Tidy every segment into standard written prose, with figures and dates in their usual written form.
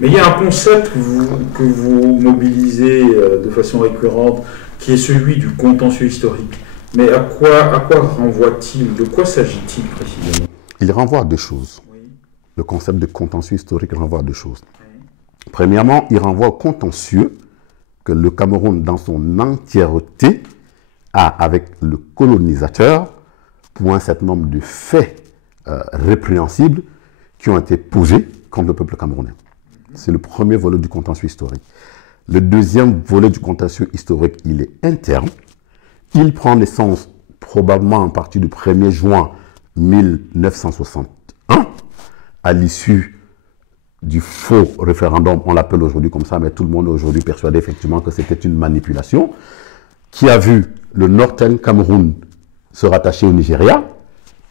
Mais il y a un concept que vous mobilisez de façon récurrente, qui est celui du contentieux historique. Mais à quoi renvoie-t-il? De quoi s'agit-il précisément? Il renvoie à deux choses. Oui. Le concept de contentieux historique renvoie à deux choses. Oui. Premièrement, il renvoie au contentieux que le Cameroun, dans son entièreté, a avec le colonisateur pour un certain nombre de faits répréhensibles qui ont été posés contre le peuple camerounais. C'est le premier volet du contentieux historique. Le deuxième volet du contentieux historique, il est interne. Il prend naissance probablement à partir du 1er juin 1961, à l'issue du faux référendum, on l'appelle aujourd'hui comme ça, mais tout le monde est aujourd'hui persuadé effectivement que c'était une manipulation, qui a vu le Northern Cameroun se rattacher au Nigeria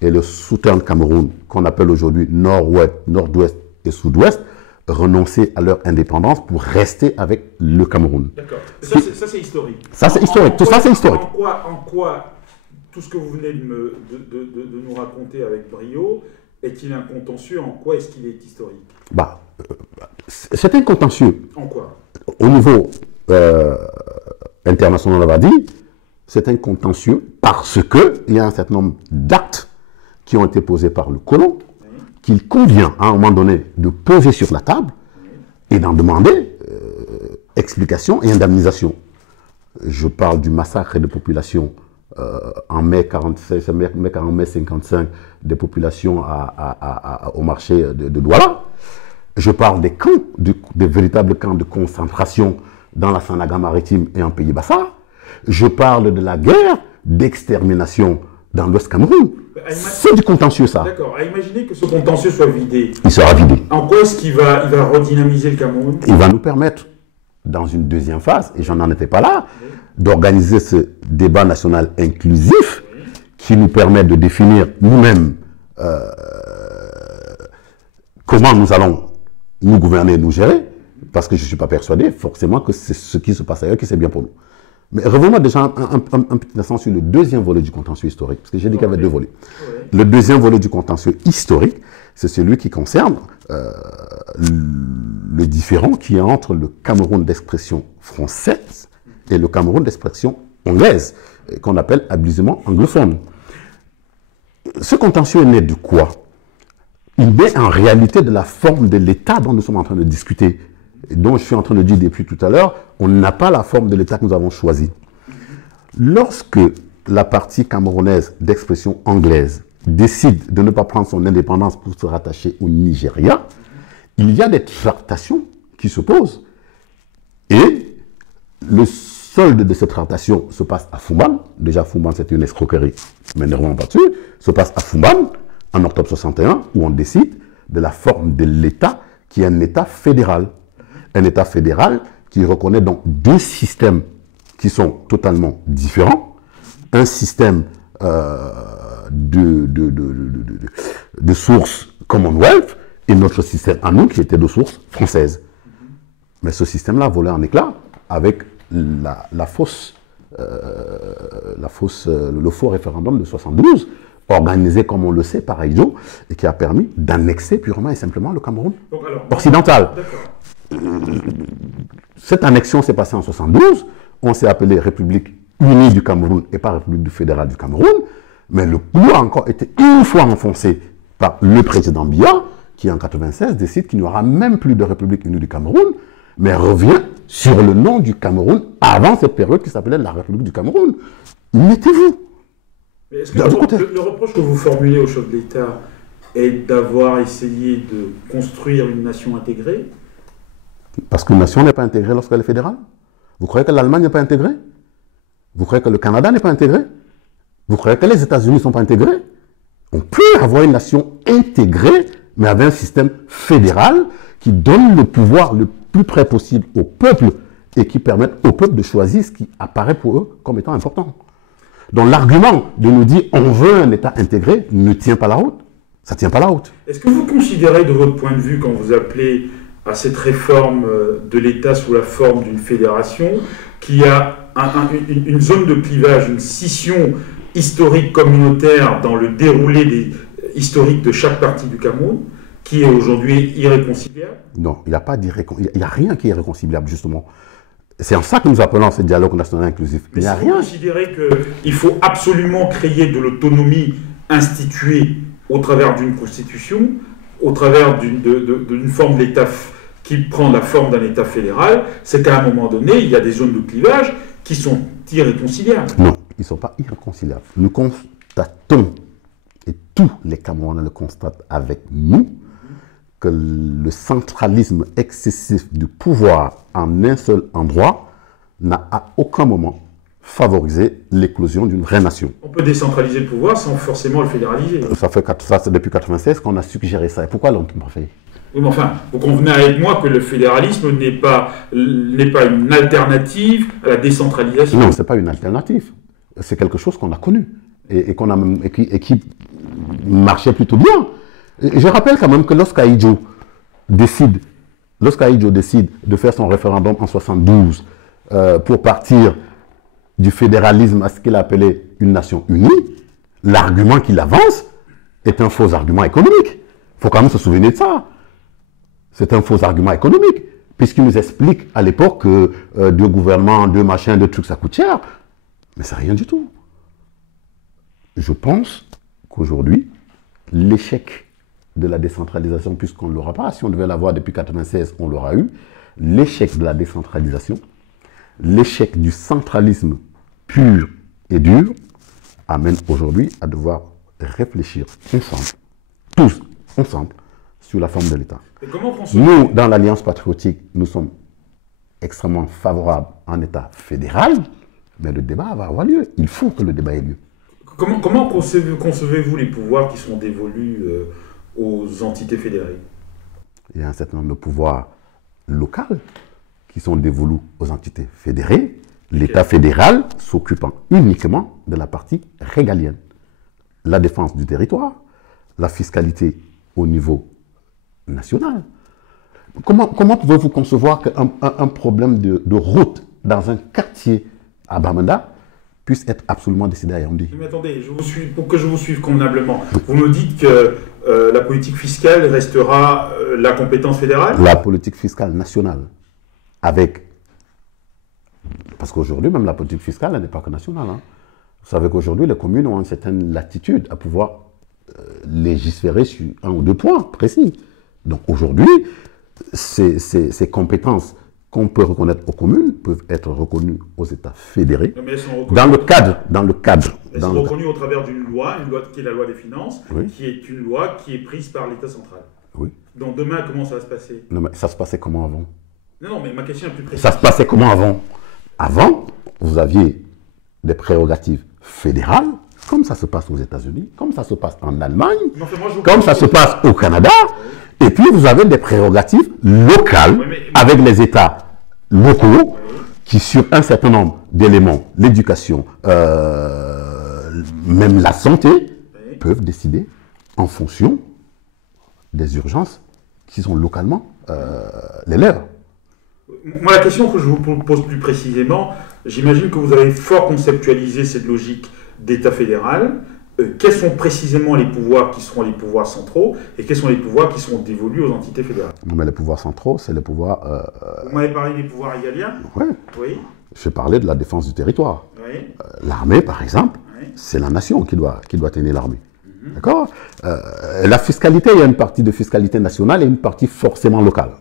et le Southern Cameroun, qu'on appelle aujourd'hui Nord-Ouest, Nord-Ouest et Sud-Ouest, renoncer à leur indépendance pour rester avec le Cameroun. D'accord. Ça, c'est historique. Ça, c'est historique. Tout ça, c'est historique. En quoi tout ce que vous venez de nous raconter avec brio est-il un contentieux? En quoi est-ce qu'il est historique? C'est un contentieux. En quoi? Au niveau international, on va dire, c'est un contentieux parce qu'il y a un certain nombre d'actes qui ont été posés par le colon, qu'il convient à un moment donné de poser sur la table et d'en demander explication et indemnisation. Je parle du massacre des populations en mai 55 des populations au marché de Douala. Je parle des camps, des véritables camps de concentration dans la Sanaga maritime et en Pays-Bassa. Je parle de la guerre d'extermination dans l'Ouest Cameroun. C'est du contentieux, ça. D'accord. À imaginer que ce contentieux soit vidé. Il sera vidé. En quoi est-ce qu'il va redynamiser le Cameroun? Il va nous permettre, dans une deuxième phase, et j'en étais pas là, d'organiser ce débat national inclusif qui nous permet de définir nous-mêmes comment nous allons nous gouverner, nous gérer, parce que je ne suis pas persuadé forcément que c'est ce qui se passe ailleurs qui c'est bien pour nous. Mais revenons déjà un petit instant sur le deuxième volet du contentieux historique, parce que j'ai dit qu'il y avait deux volets. Le deuxième volet du contentieux historique, c'est celui qui concerne le différend qui est entre le Cameroun d'expression française et le Cameroun d'expression anglaise, qu'on appelle habilement anglophone. Ce contentieux est né de quoi? Il naît en réalité de la forme de l'État dont nous sommes en train de discuter, dont je suis en train de dire depuis tout à l'heure, on n'a pas la forme de l'État que nous avons choisi. Lorsque la partie camerounaise d'expression anglaise décide de ne pas prendre son indépendance pour se rattacher au Nigeria, il y a des tractations qui se posent. Et le solde de cette tractation se passe à Fumban. Déjà, Fumban, c'est une escroquerie, mais ne revenons pas dessus. Se passe à Fumban, en octobre 61, où on décide de la forme de l'État, qui est un État fédéral. Un État fédéral qui reconnaît donc deux systèmes qui sont totalement différents. Un système de source Commonwealth et notre système à nous qui était de source française. Mais ce système-là a volé en éclats avec le faux référendum de 72, organisé, comme on le sait, par Aïdjo, et qui a permis d'annexer purement et simplement le Cameroun occidental. Cette annexion s'est passée en 72, on s'est appelé République unie du Cameroun et pas République fédérale du Cameroun, mais le clou a encore été une fois enfoncé par le président Biya, qui en 96 décide qu'il n'y aura même plus de République unie du Cameroun, mais revient sur le nom du Cameroun avant cette période qui s'appelait la République du Cameroun. Mettez-vous. Est-ce que le reproche que vous formulez au chef de l'État est d'avoir essayé de construire une nation intégrée? Parce qu'une nation n'est pas intégrée lorsqu'elle est fédérale. Vous croyez que l'Allemagne n'est pas intégrée? Vous croyez que le Canada n'est pas intégré? Vous croyez que les États-Unis ne sont pas intégrés? On peut avoir une nation intégrée, mais avec un système fédéral qui donne le pouvoir le plus près possible au peuple et qui permet au peuple de choisir ce qui apparaît pour eux comme étant important. Donc l'argument de nous dire on veut un État intégré ne tient pas la route. Ça ne tient pas la route. Est-ce que vous considérez de votre point de vue, quand vous appelez à cette réforme de l'État sous la forme d'une fédération, qu'il y a une zone de clivage, une scission historique communautaire dans le déroulé historique de chaque partie du Cameroun? qui est aujourd'hui irréconciliable? Non, il n'y a pas il y a rien qui est irréconciliable, justement. C'est en ça que nous appelons ce dialogue national inclusif. Mais il n'y a si rien. vous considérez qu'il faut absolument créer de l'autonomie instituée au travers d'une constitution, au travers d'une forme d'État qui prend la forme d'un État fédéral, c'est qu'à un moment donné, il y a des zones de clivage qui sont irréconciliables. Non, ils ne sont pas irréconciliables. Nous constatons, et tous les Camerounais le constatent avec nous, que le centralisme excessif du pouvoir en un seul endroit n'a à aucun moment favorisé l'éclosion d'une vraie nation. On peut décentraliser le pouvoir sans forcément le fédéraliser. Ça fait depuis 1996 qu'on a suggéré ça. Et pourquoi l'ont-ils pas fait? Oui, mais enfin, vous convenez avec moi que le fédéralisme n'est pas une alternative à la décentralisation. Non, ce n'est pas une alternative. C'est quelque chose qu'on a connu et qui marchait plutôt bien. Je rappelle quand même que lorsqu'Ahidjo décide de faire son référendum en 1972 pour partir du fédéralisme à ce qu'il appelait une nation unie, l'argument qu'il avance est un faux argument économique. Il faut quand même se souvenir de ça. C'est un faux argument économique, puisqu'il nous explique à l'époque que deux gouvernements, deux machins, deux trucs, ça coûte cher. Mais c'est rien du tout. Je pense qu'aujourd'hui, l'échec de la décentralisation, puisqu'on ne l'aura pas, si on devait l'avoir depuis 1996, on l'aura eu, l'échec de la décentralisation, l'échec du centralisme pur et dur, amène aujourd'hui à devoir réfléchir ensemble, tous ensemble, sur la forme de l'État. Nous, dans l'Alliance patriotique, nous sommes extrêmement favorables à un État fédéral, mais le débat va avoir lieu. Il faut que le débat ait lieu. Comment concevez-vous les pouvoirs qui sont dévolus aux entités fédérées? Il y a un certain nombre de pouvoirs locaux qui sont dévolus aux entités fédérées, l'État fédéral s'occupant uniquement de la partie régalienne. La défense du territoire, la fiscalité au niveau national. Comment pouvez-vous concevoir qu'un problème de route dans un quartier à Bamenda puisse être absolument décidé à Yaoundé? Mais attendez, pour que je vous suive convenablement, vous me dites que la politique fiscale restera la compétence fédérale? La politique fiscale nationale, parce qu'aujourd'hui, même la politique fiscale, elle n'est pas que nationale. Hein. Vous savez qu'aujourd'hui, les communes ont une certaine latitude à pouvoir légiférer sur un ou deux points précis. Donc aujourd'hui, ces compétences qu'on peut reconnaître aux communes peuvent être reconnues aux États fédérés. Mais elles sont dans le cadre. Elles sont reconnues au travers d'une loi qui est la loi des finances, oui. Qui est une loi qui est prise par l'État central. Oui. Donc demain, comment ça va se passer? Non, mais ça se passait comment avant? Non, mais ma question est plus précise. Ça se passait comment avant? Avant, vous aviez des prérogatives fédérales, comme ça se passe aux États-Unis, comme ça se passe en Allemagne, comme ça se passe au Canada. Oui. Et puis, vous avez des prérogatives locales avec les États locaux qui, sur un certain nombre d'éléments, l'éducation, même la santé, peuvent décider en fonction des urgences qui sont localement les leurs. Moi, la question que je vous pose plus précisément, j'imagine que vous avez fort conceptualisé cette logique d'État fédéral. Quels sont précisément les pouvoirs qui seront les pouvoirs centraux et quels sont les pouvoirs qui seront dévolus aux entités fédérales? Non, mais les pouvoirs centraux, c'est les pouvoirs... Vous m'avez parlé des pouvoirs régaliens? Oui. Je parlais de la défense du territoire. Oui. L'armée, par exemple, c'est la nation qui doit tenir l'armée. D'accord? La fiscalité, il y a une partie de fiscalité nationale et une partie forcément locale.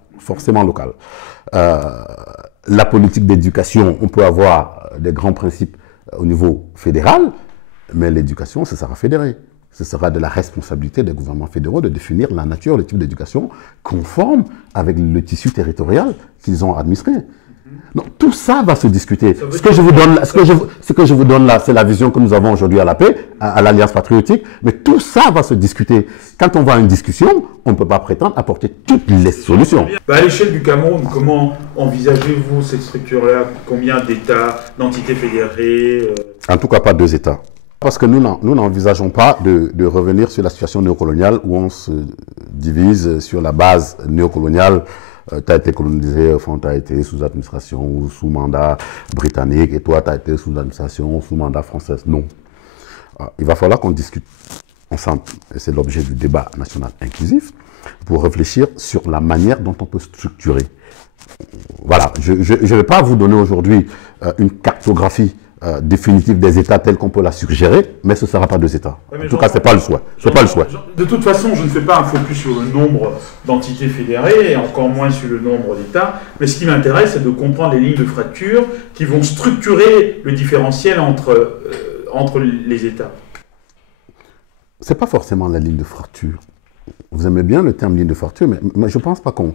La politique d'éducation, on peut avoir des grands principes au niveau fédéral, mais l'éducation, ce sera fédéré. Ce sera de la responsabilité des gouvernements fédéraux de définir la nature, le type d'éducation conforme avec le tissu territorial qu'ils ont administré. Donc, tout ça va se discuter. Ce que je vous donne là, c'est la vision que nous avons aujourd'hui à la paix, à l'Alliance patriotique, mais tout ça va se discuter. Quand on va à une discussion, on ne peut pas prétendre apporter toutes les solutions. À l'échelle du Cameroun, comment envisagez-vous cette structure-là? Combien d'États, d'entités fédérées? En tout cas, pas 2 États. Parce que nous n'envisageons pas de revenir sur la situation néocoloniale où on se divise sur la base néocoloniale. Tu as été colonisé, tu as été sous administration ou sous mandat britannique, et toi, tu as été sous administration ou sous mandat française. Non. Il va falloir qu'on discute ensemble, et c'est l'objet du débat national inclusif, pour réfléchir sur la manière dont on peut structurer. Voilà, je ne vais pas vous donner aujourd'hui une cartographie définitive des États tels qu'on peut la suggérer, mais ce ne sera pas 2 États. Ouais, en tout cas, ce n'est pas le souhait. De toute façon, je ne fais pas un focus sur le nombre d'entités fédérées, et encore moins sur le nombre d'États, mais ce qui m'intéresse, c'est de comprendre les lignes de fracture qui vont structurer le différentiel entre les États. Ce n'est pas forcément la ligne de fracture. Vous aimez bien le terme ligne de fracture, mais je ne pense pas qu'on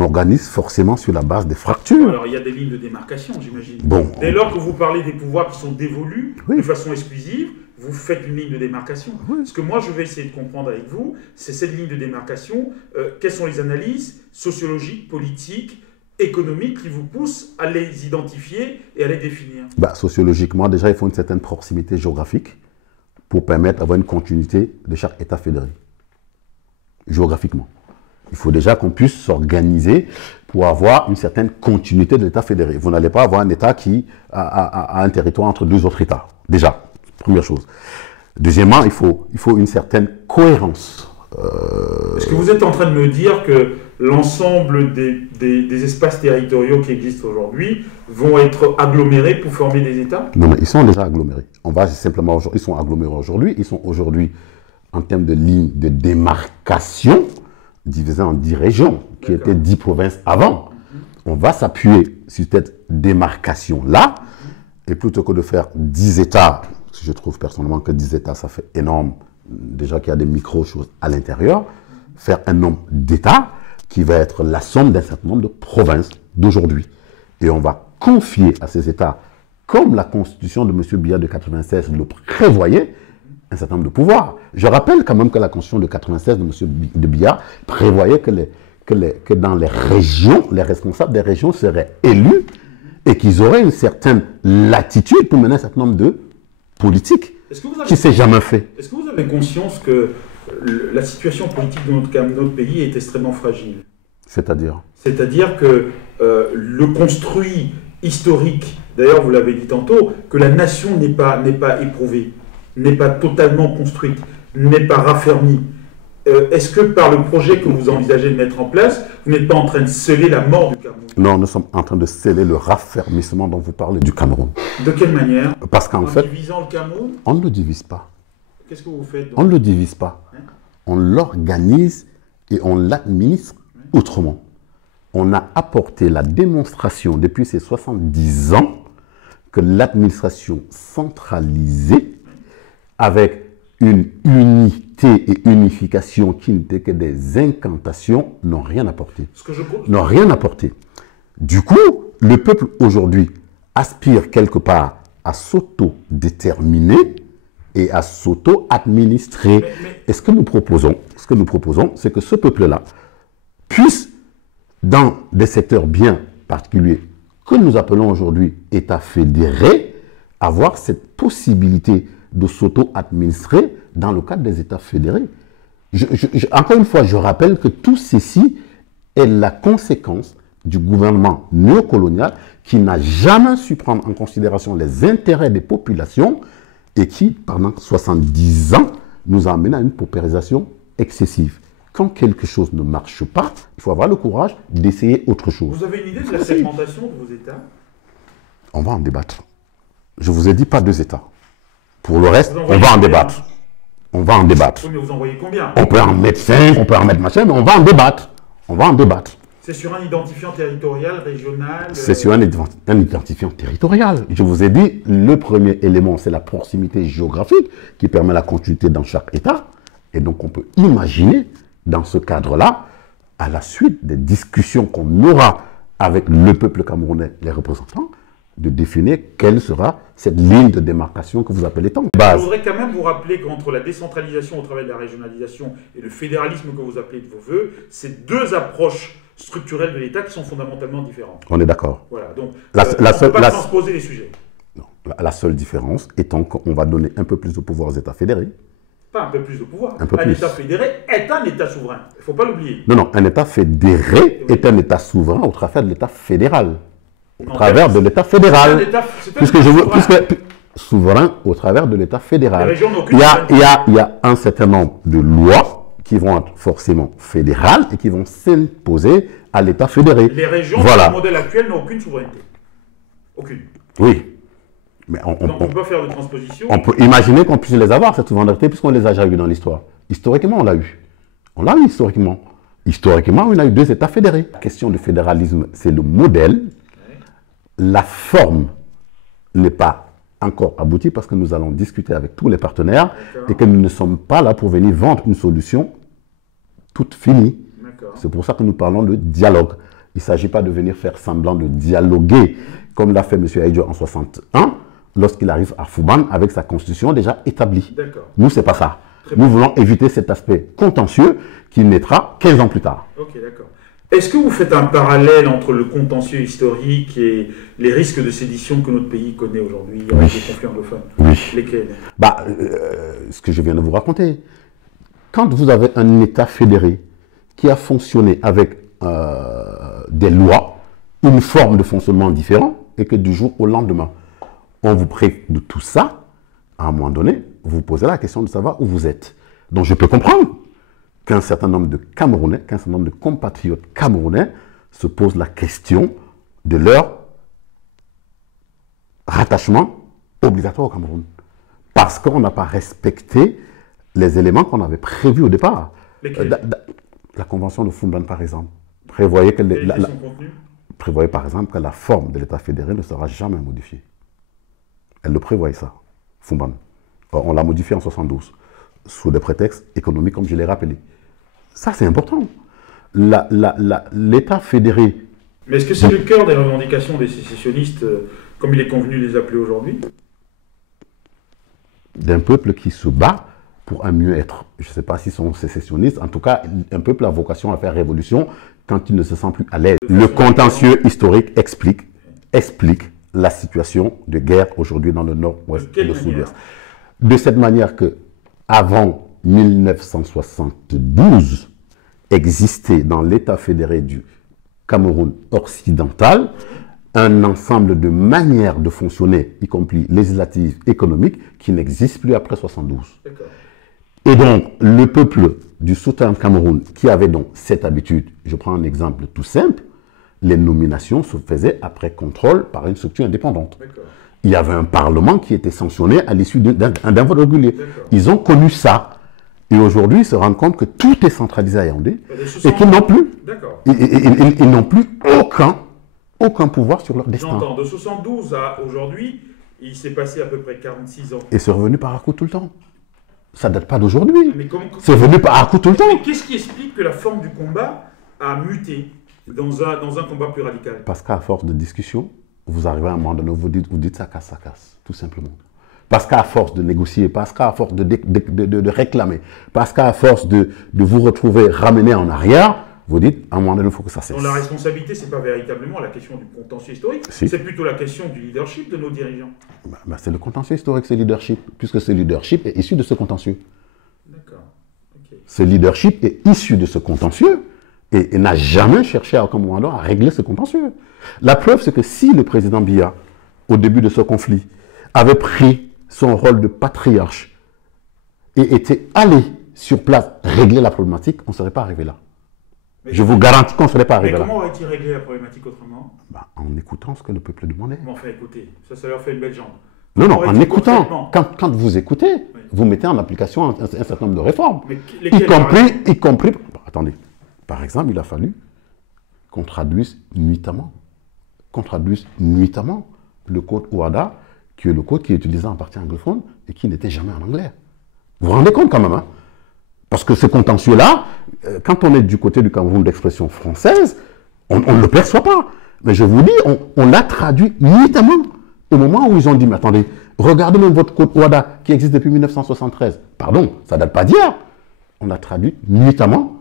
organise forcément sur la base des fractures. Alors, il y a des lignes de démarcation, j'imagine. Bon, dès lors que vous parlez des pouvoirs qui sont dévolus de façon exclusive, vous faites une ligne de démarcation. Oui. Ce que moi, je vais essayer de comprendre avec vous, c'est cette ligne de démarcation. Quelles sont les analyses sociologiques, politiques, économiques qui vous poussent à les identifier et à les définir? Sociologiquement, déjà, il faut une certaine proximité géographique pour permettre d'avoir une continuité de chaque État fédéré. Géographiquement. Il faut déjà qu'on puisse s'organiser pour avoir une certaine continuité de l'État fédéré. Vous n'allez pas avoir un État qui a un territoire entre 2 autres États. Déjà, première chose. Deuxièmement, il faut une certaine cohérence. Est-ce que vous êtes en train de me dire que l'ensemble des espaces territoriaux qui existent aujourd'hui vont être agglomérés pour former des États? Non, mais ils sont déjà agglomérés. Ils sont agglomérés aujourd'hui. Ils sont aujourd'hui, en termes de lignes de démarcation, divisé en 10 régions, qui étaient 10 provinces avant. On va s'appuyer sur cette démarcation-là, et plutôt que de faire 10 États, parce que je trouve personnellement que 10 États, ça fait énorme, déjà qu'il y a des micro-choses à l'intérieur, faire un nombre d'États qui va être la somme d'un certain nombre de provinces d'aujourd'hui. Et on va confier à ces États, comme la constitution de M. Biya de 96 le prévoyait, un certain nombre de pouvoirs. Je rappelle quand même que la constitution de 96 de M. Biya prévoyait que dans les régions, les responsables des régions seraient élus et qu'ils auraient une certaine latitude pour mener un certain nombre de politiques qui ne s'est jamais fait. Est-ce que vous avez conscience que la situation politique de notre pays est extrêmement fragile? C'est-à-dire? C'est-à-dire que le construit historique, d'ailleurs vous l'avez dit tantôt, que la nation n'est pas éprouvée, n'est pas totalement construite, n'est pas raffermie. Est-ce que par le projet que vous envisagez de mettre en place, vous n'êtes pas en train de sceller la mort du Cameroun? Non, nous sommes en train de sceller le raffermissement dont vous parlez du Cameroun. De quelle manière? Parce qu'en fait, divisant le Cameroun? On ne le divise pas. Qu'est-ce que vous faites donc? On ne le divise pas. On l'organise et on l'administre autrement. On a apporté la démonstration depuis ces 70 ans que l'administration centralisée, avec une unité et unification qui n'étaient que des incantations, n'ont rien apporté. N'ont rien apporté. Du coup, le peuple aujourd'hui aspire quelque part à s'auto-déterminer et à s'auto-administrer. Et ce que nous proposons, c'est que ce peuple-là puisse, dans des secteurs bien particuliers que nous appelons aujourd'hui États fédérés, avoir cette possibilité de s'auto-administrer dans le cadre des États fédérés. Encore une fois, je rappelle que tout ceci est la conséquence du gouvernement néocolonial qui n'a jamais su prendre en considération les intérêts des populations et qui, pendant 70 ans, nous a amené à une paupérisation excessive. Quand quelque chose ne marche pas, il faut avoir le courage d'essayer autre chose. Vous avez une idée de la segmentation de vos États? On va en débattre. Je vous ai dit pas 2 États. Pour le reste, on va en débattre. On va en débattre. Oui, mais vous envoyez combien? On peut en mettre 5, on peut en mettre machin, mais on va en débattre. On va en débattre. C'est sur un identifiant territorial, régional? C'est sur un identifiant territorial. Je vous ai dit, le premier élément, c'est la proximité géographique qui permet la continuité dans chaque État. Et donc, on peut imaginer, dans ce cadre-là, à la suite des discussions qu'on aura avec le peuple camerounais, les représentants, de définir quelle sera cette ligne de démarcation que vous appelez tant. Je voudrais quand même vous rappeler qu'entre la décentralisation au travers de la régionalisation et le fédéralisme que vous appelez de vos voeux, c'est 2 approches structurelles de l'État qui sont fondamentalement différentes. On est d'accord. Voilà, donc on ne peut pas transposer les sujets. Non, la seule différence étant qu'on va donner un peu plus de pouvoir aux États fédérés. Pas un peu plus de pouvoir. Un État fédéré est un État souverain. Il ne faut pas l'oublier. Non, un État fédéré est un État souverain au travers de l'État fédéral. Au travers de l'État fédéral. souverain au travers de l'État fédéral. Les régions n'ont aucune Il y a un certain nombre de lois qui vont être forcément fédérales et qui vont s'imposer à l'État fédéré. Les régions, voilà. dans le modèle actuel, n'ont aucune souveraineté. Aucune. Oui. Mais donc on peut faire de transposition. On peut imaginer qu'on puisse les avoir, cette souveraineté, puisqu'on les a déjà eu dans l'histoire. Historiquement, on l'a eu. On l'a eu historiquement. Historiquement, on a eu 2 États fédérés. La question du fédéralisme, c'est le modèle. Ouais. La forme n'est pas encore aboutie parce que nous allons discuter avec tous les partenaires et que nous ne sommes pas là pour venir vendre une solution toute finie. C'est pour ça que nous parlons de dialogue. Il ne s'agit pas de venir faire semblant de dialoguer comme l'a fait M. Aïdjo en 61 lorsqu'il arrive à Fouban avec sa constitution déjà établie. Nous, ce n'est pas ça. Nous voulons éviter cet aspect contentieux qui naîtra 15 ans plus tard. Ok, d'accord. Est-ce que vous faites un parallèle entre le contentieux historique et les risques de sédition que notre pays connaît aujourd'hui avec les conflits anglophones? Oui. Lesquels? Ce que je viens de vous raconter. Quand vous avez un État fédéré qui a fonctionné avec des lois, une forme de fonctionnement différent, et que du jour au lendemain, on vous prive de tout ça, à un moment donné, vous vous posez la question de savoir où vous êtes. Donc je peux comprendre qu'un certain nombre de Camerounais, qu'un certain nombre de compatriotes camerounais se posent la question de leur rattachement obligatoire au Cameroun. Parce qu'on n'a pas respecté les éléments qu'on avait prévus au départ. La Convention de Fouban, par exemple, prévoyait par exemple que la forme de l'État fédéré ne sera jamais modifiée. Elle le prévoyait ça, Fouban. On l'a modifié en 72, sous des prétextes économiques, comme je l'ai rappelé. Ça, c'est important. L'État fédéré... Mais est-ce que c'est le cœur des revendications des sécessionnistes, comme il est convenu de les appeler aujourd'hui? D'un peuple qui se bat pour un mieux-être. Je ne sais pas s'ils sont sécessionnistes. En tout cas, un peuple a vocation à faire révolution quand il ne se sent plus à l'aise. Le contentieux historique explique la situation de guerre aujourd'hui dans le nord-ouest et le sud-ouest. De cette manière que, avant 1972, existait dans l'État fédéré du Cameroun occidental un ensemble de manières de fonctionner, y compris législatives, économiques, qui n'existent plus après 1972. Et donc, le peuple du Southern Cameroun, qui avait donc cette habitude, je prends un exemple tout simple, les nominations se faisaient après contrôle par une structure indépendante. Il y avait un parlement qui était sanctionné à l'issue d'un vote régulier. Ils ont connu ça. Et aujourd'hui, ils se rendent compte que tout est centralisé à Yaoundé et qu'ils n'ont plus, ils n'ont plus aucun pouvoir sur leur destin. J'entends. De 72 à aujourd'hui, il s'est passé à peu près 46 ans. Et c'est revenu par à-coup tout le temps. Ça ne date pas d'aujourd'hui. C'est revenu par à-coup tout le temps. Qu'est-ce qui explique que la forme du combat a muté dans un combat plus radical? Parce qu'à force de discussion, vous arrivez à un moment donné, vous dites ça casse, tout simplement. Parce qu'à force de négocier, parce qu'à force de réclamer, parce qu'à force de vous retrouver ramené en arrière, vous dites, à un moment donné, il faut que ça cesse. Donc la responsabilité, ce n'est pas véritablement la question du contentieux historique, c'est plutôt la question du leadership de nos dirigeants. C'est le contentieux historique, c'est le leadership, puisque ce leadership est issu de ce contentieux. D'accord. Okay. Ce leadership est issu de ce contentieux et n'a jamais cherché à aucun moment donné à régler ce contentieux. La preuve, c'est que si le président Biya, au début de ce conflit, avait pris son rôle de patriarche et était allé sur place régler la problématique, on ne serait pas arrivé là. Je vous garantis qu'on ne serait pas arrivé là. Mais comment aurait-il réglé la problématique autrement? En écoutant ce que le peuple demandait. Comment faire écouter? Ça leur fait une belle jambe. Non, en écoutant. Quand vous écoutez, vous mettez en application un certain nombre de réformes. Y compris... Attendez. Par exemple, il a fallu qu'on traduise nuitamment le code OHADA, qui est le code qui est utilisé en partie anglophone et qui n'était jamais en anglais. Vous vous rendez compte quand même, hein? Parce que ce contentieux-là, quand on est du côté du Cameroun d'expression française, on ne le perçoit pas. Mais je vous dis, on l'a traduit nuitamment. Au moment où ils ont dit, mais attendez, regardez même votre code OHADA qui existe depuis 1973. Pardon, ça ne date pas d'hier. On l'a traduit nuitamment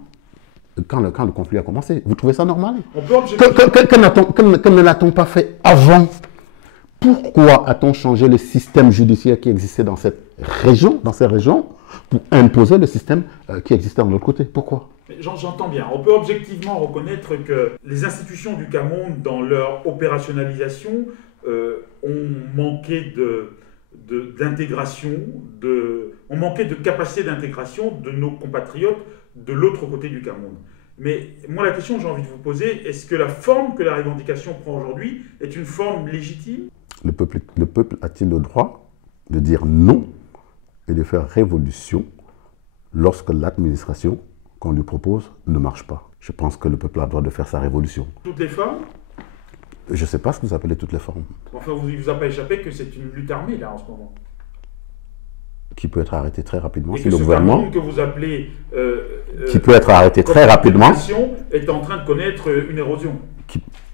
quand le conflit a commencé. Vous trouvez ça normal? Que ne l'a-t-on pas fait avant? Pourquoi a-t-on changé le système judiciaire qui existait dans cette région, dans ces régions, pour imposer le système qui existait de l'autre côté? Pourquoi? J'entends bien. On peut objectivement reconnaître que les institutions du Cameroun, dans leur opérationnalisation, ont manqué d'intégration, on manquait de capacité d'intégration de nos compatriotes de l'autre côté du Cameroun. Mais moi, la question que j'ai envie de vous poser, est-ce que la forme que la revendication prend aujourd'hui est une forme légitime? Le peuple a-t-il le droit de dire non et de faire révolution lorsque l'administration qu'on lui propose ne marche pas? Je pense que le peuple a le droit de faire sa révolution. Toutes les formes? Je ne sais pas ce que vous appelez toutes les formes. Enfin, il ne vous a pas échappé que c'est une lutte armée, là, en ce moment. Qui peut être arrêtée très rapidement Et si que le ce gouvernement... Cameroun que vous appelez... qui peut être arrêté très rapidement... est en train de connaître une érosion.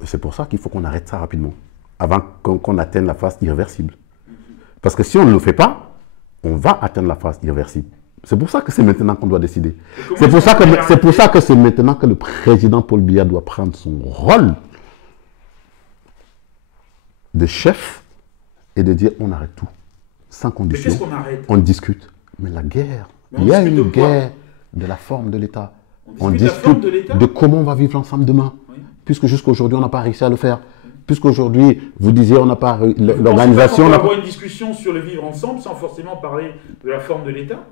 C'est pour ça qu'il faut qu'on arrête ça rapidement, avant qu'on atteigne la phase irréversible. Parce que si on ne le fait pas, on va atteindre la phase irréversible. C'est pour ça que c'est maintenant qu'on doit décider. C'est pour ça que c'est maintenant que le président Paul Biya doit prendre son rôle de chef et de dire on arrête tout, sans condition. Mais qu'est-ce qu'on arrête? On discute. Mais la guerre, il y a une guerre de la forme de l'État. On discute de comment on va vivre ensemble demain. Oui. Puisque jusqu'à aujourd'hui, on n'a pas réussi à le faire. Puisqu'aujourd'hui, vous disiez, on n'a pas... L'organisation... On peut avoir une discussion sur le vivre ensemble sans forcément parler de la forme de l'État?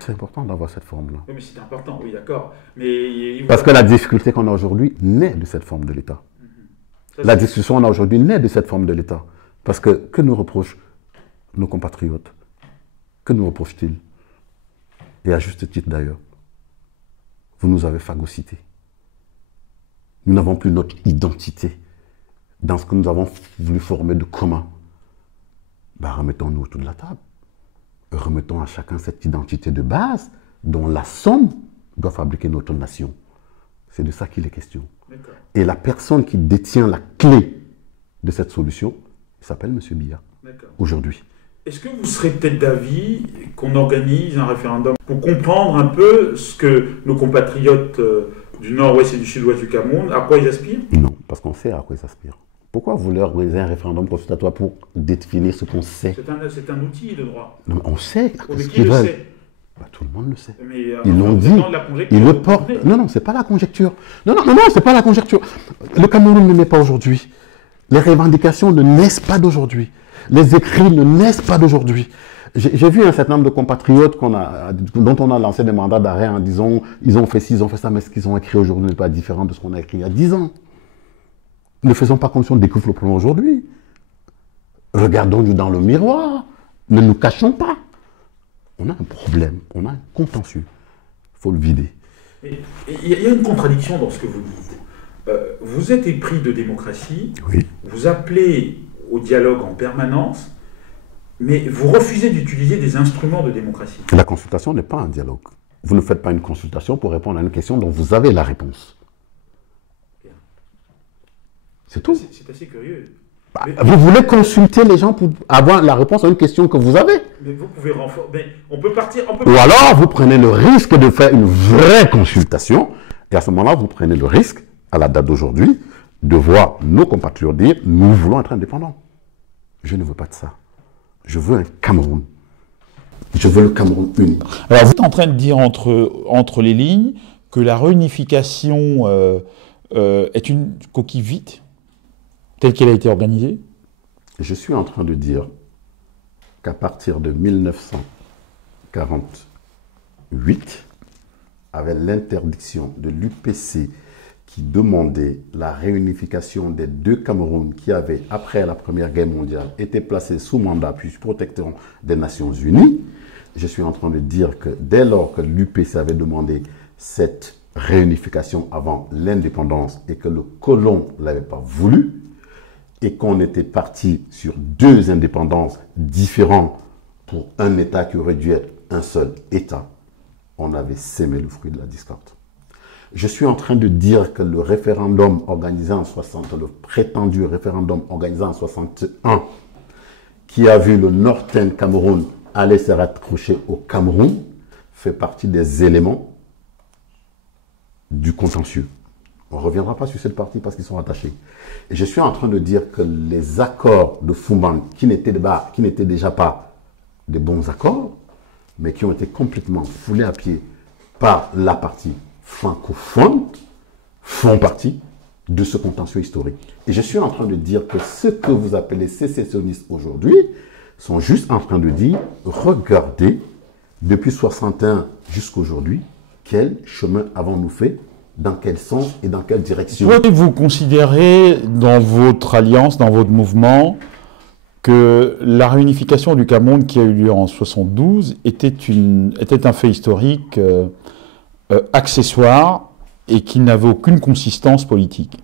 C'est important d'avoir cette forme-là. Oui, mais c'est important, oui, d'accord. Mais parce que la difficulté qu'on a aujourd'hui naît de cette forme de l'État. La discussion qu'on a aujourd'hui naît de cette forme de l'État. Parce que nous reprochent nos compatriotes? Que nous reprochent-ils? Et à juste titre d'ailleurs. Vous nous avez phagocytés. Nous n'avons plus notre identité dans ce que nous avons voulu former de commun. Ben, remettons-nous autour de la table. Remettons à chacun cette identité de base dont la somme doit fabriquer notre nation. C'est de ça qu'il est question. Et la personne qui détient la clé de cette solution, il s'appelle M. Biya, aujourd'hui. Est-ce que vous serez peut-être d'avis qu'on organise un référendum pour comprendre un peu ce que nos compatriotes du nord-ouest et du sud-ouest du Cameroun, à quoi ils aspirent? Non, parce qu'on sait à quoi ils aspirent. Pourquoi vous leur organisez un référendum consultatoire pour définir ce qu'on sait? C'est un outil de droit. Non, on sait. Mais qui le sait? Bah, tout le monde le sait. Mais, ils l'ont dit. Ils le portent. Non, c'est pas la conjecture. Non, c'est pas la conjecture. Le Cameroun ne naît pas aujourd'hui. Les revendications ne naissent pas d'aujourd'hui. Les écrits ne naissent pas d'aujourd'hui. J'ai vu un certain nombre de compatriotes dont on a lancé des mandats d'arrêt en disant ils ont fait ci, ils ont fait ça, mais ce qu'ils ont écrit aujourd'hui n'est pas différent de ce qu'on a écrit il y a 10 ans. Ne faisons pas comme si on découvre le problème aujourd'hui. Regardons-nous dans le miroir. Ne nous cachons pas. On a un problème, on a un contentieux. Il faut le vider. Il y a une contradiction dans ce que vous dites. Vous êtes épris de démocratie, oui. Vous appelez au dialogue en permanence, mais vous refusez d'utiliser des instruments de démocratie. La consultation n'est pas un dialogue. Vous ne faites pas une consultation pour répondre à une question dont vous avez la réponse. C'est tout. C'est assez curieux. Vous voulez consulter les gens pour avoir la réponse à une question que vous avez. Mais vous pouvez renforcer. On peut partir. Ou alors, vous prenez le risque de faire une vraie consultation. Et à ce moment-là, vous prenez le risque, à la date d'aujourd'hui, de voir nos compatriotes dire « Nous voulons être indépendants ». Je ne veux pas de ça. Je veux un Cameroun. Je veux le Cameroun uni. Alors, vous êtes en train de dire entre les lignes que la réunification est une coquille vide telle qu'elle a été organisée? Je suis en train de dire qu'à partir de 1948, avec l'interdiction de l'UPC qui demandait la réunification des deux Camerouns qui avaient, après la Première Guerre mondiale, été placés sous mandat puis protection des Nations Unies, je suis en train de dire que dès lors que l'UPC avait demandé cette réunification avant l'indépendance et que le colon ne l'avait pas voulu, et qu'on était parti sur deux indépendances différentes pour un État qui aurait dû être un seul État, on avait sémé le fruit de la discorde. Je suis en train de dire que le référendum organisé en 60, le prétendu référendum organisé en 61, qui a vu le Northern Cameroun aller se raccrocher au Cameroun, fait partie des éléments du contentieux. On ne reviendra pas sur cette partie parce qu'ils sont attachés. Et je suis en train de dire que les accords de Fumban, qui n'étaient déjà pas des bons accords, mais qui ont été complètement foulés à pied par la partie francophone, font partie de ce contentieux historique. Et je suis en train de dire que ce que vous appelez sécessionnistes aujourd'hui sont juste en train de dire, regardez, depuis 61 jusqu'à aujourd'hui, quel chemin avons-nous fait, dans quel sens et dans quelle direction. Vous considérez dans votre alliance, dans votre mouvement, que la réunification du Cameroun qui a eu lieu en 72 était un fait historique accessoire et qui n'avait aucune consistance politique?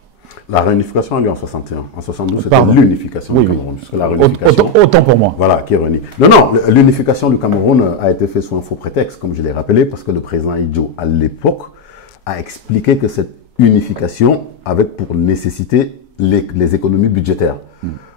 La réunification a eu lieu en 61. En 72, c'était l'unification du Cameroun. Puisque la réunification, autant pour moi. Voilà, qui réunit. Non, l'unification du Cameroun a été faite sous un faux prétexte, comme je l'ai rappelé, parce que le président Idjo, à l'époque, a expliqué que cette unification avait pour nécessité les économies budgétaires.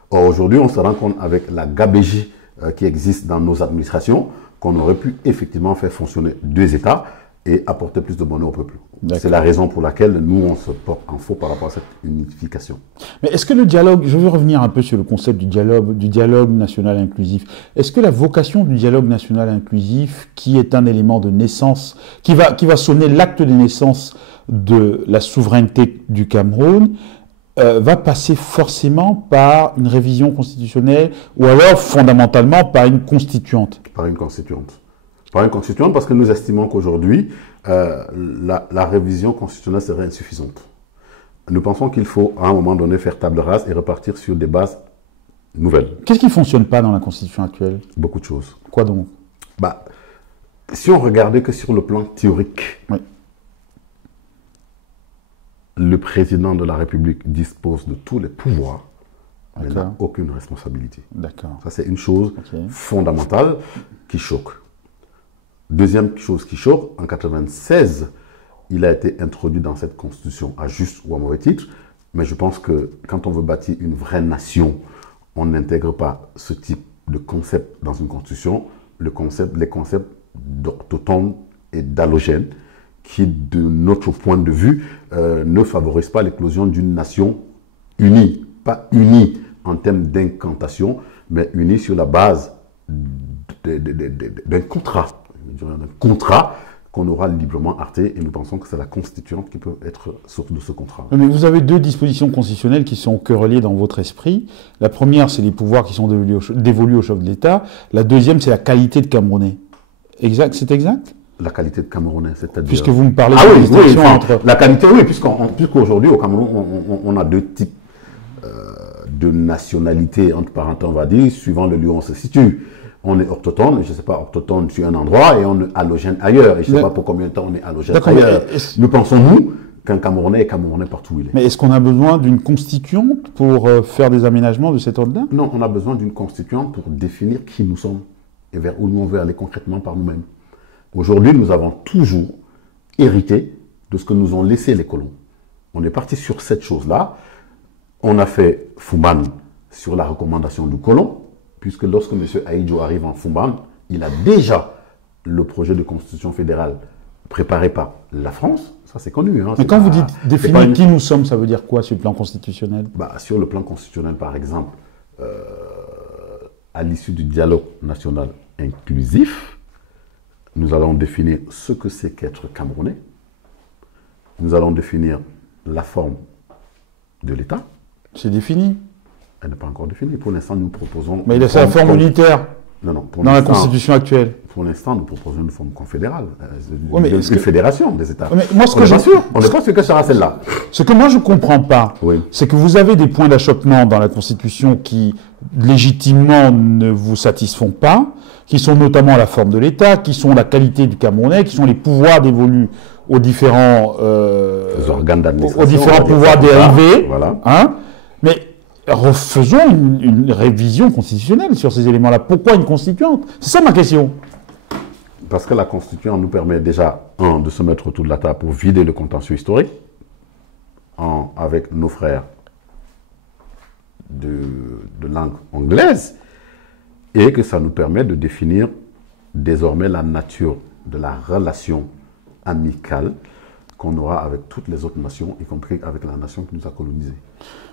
Or, aujourd'hui, on se rend compte avec la gabégie qui existe dans nos administrations qu'on aurait pu effectivement faire fonctionner deux États et apporter plus de bonheur au peuple. C'est la raison pour laquelle nous, on se porte en faux par rapport à cette unification. Mais est-ce que le dialogue, je veux revenir un peu sur le concept du dialogue national inclusif, est-ce que la vocation du dialogue national inclusif, qui est un élément de naissance, qui va sonner l'acte de naissance de la souveraineté du Cameroun, va passer forcément par une révision constitutionnelle ou alors fondamentalement par une constituante? Par une constituante. Par une constituante parce que nous estimons qu'aujourd'hui, la révision constitutionnelle serait insuffisante. Nous pensons qu'il faut à un moment donné faire table rase et repartir sur des bases nouvelles. Qu'est-ce qui ne fonctionne pas dans la constitution actuelle? Beaucoup de choses. Quoi donc? Si on regardait que sur le plan théorique, oui. Le président de la République dispose de tous les pouvoirs, mais n'a aucune responsabilité. D'accord. Ça, c'est une chose fondamentale qui choque. Deuxième chose qui choque, en 1996, il a été introduit dans cette constitution à juste ou à mauvais titre, mais je pense que quand on veut bâtir une vraie nation, on n'intègre pas ce type de concept dans une constitution, les concepts d'orthotone et d'allogène, qui, de notre point de vue, ne favorisent pas l'éclosion d'une nation unie. Pas unie en termes d'incantation, mais unie sur la base d'un contrat. Un contrat qu'on aura librement arrêté, et nous pensons que c'est la constituante qui peut être source de ce contrat. Mais vous avez deux dispositions constitutionnelles qui sont querellées dans votre esprit. La première, c'est les pouvoirs qui sont dévolus au chef de l'État. La deuxième, c'est la qualité de Camerounais. Exact, c'est exact? La qualité de Camerounais, c'est-à-dire... Puisque vous me parlez de distinction entre... La qualité, oui, puisqu'aujourd'hui, au Cameroun, on a deux types de nationalités, entre parenthèses, on va dire, suivant le lieu où on se situe. On est orthotone, je ne sais pas, orthotone sur un endroit, et on est allogène ailleurs. Et je ne sais pas pour combien de temps on est allogène ailleurs. Nous pensons, nous, qu'un Camerounais est Camerounais partout où il est. Mais est-ce qu'on a besoin d'une constituante pour faire des aménagements de cet ordre-là? Non, on a besoin d'une constituante pour définir qui nous sommes et vers où nous on veut aller concrètement par nous-mêmes. Aujourd'hui, nous avons toujours hérité de ce que nous ont laissé les colons. On est parti sur cette chose-là. On a fait Fumban sur la recommandation du colon, puisque lorsque M. Ahidjo arrive en Fumban, il a déjà le projet de constitution fédérale préparé par la France. Ça, c'est connu. Hein. Mais quand vous dites définir qui nous sommes, ça veut dire quoi sur le plan constitutionnel? Sur le plan constitutionnel, par exemple, à l'issue du dialogue national inclusif, nous allons définir ce que c'est qu'être Camerounais. Nous allons définir la forme de l'État. C'est défini. Elle n'est pas encore définie. Pour l'instant, nous proposons... Mais c'est la forme unitaire. Non. Dans la Constitution actuelle. Pour l'instant, nous proposons une forme confédérale. Une fédération des États. Mais moi, on n'est pas sûr que ça sera celle-là. Ce que moi, je ne comprends pas, c'est que vous avez des points d'achoppement dans la Constitution qui, légitimement, ne vous satisfont pas, qui sont notamment la forme de l'État, qui sont la qualité du Camerounais, qui sont les pouvoirs dévolus aux différents organes d'administration, aux différents pouvoirs dérivés. Voilà. Hein, mais refaisons une révision constitutionnelle sur ces éléments-là. Pourquoi une constituante? C'est ça ma question. Parce que la constituante nous permet déjà, de se mettre autour de la table pour vider le contentieux historique, avec nos frères de langue anglaise, et que ça nous permet de définir désormais la nature de la relation amicale qu'on aura avec toutes les autres nations, y compris avec la nation qui nous a colonisés.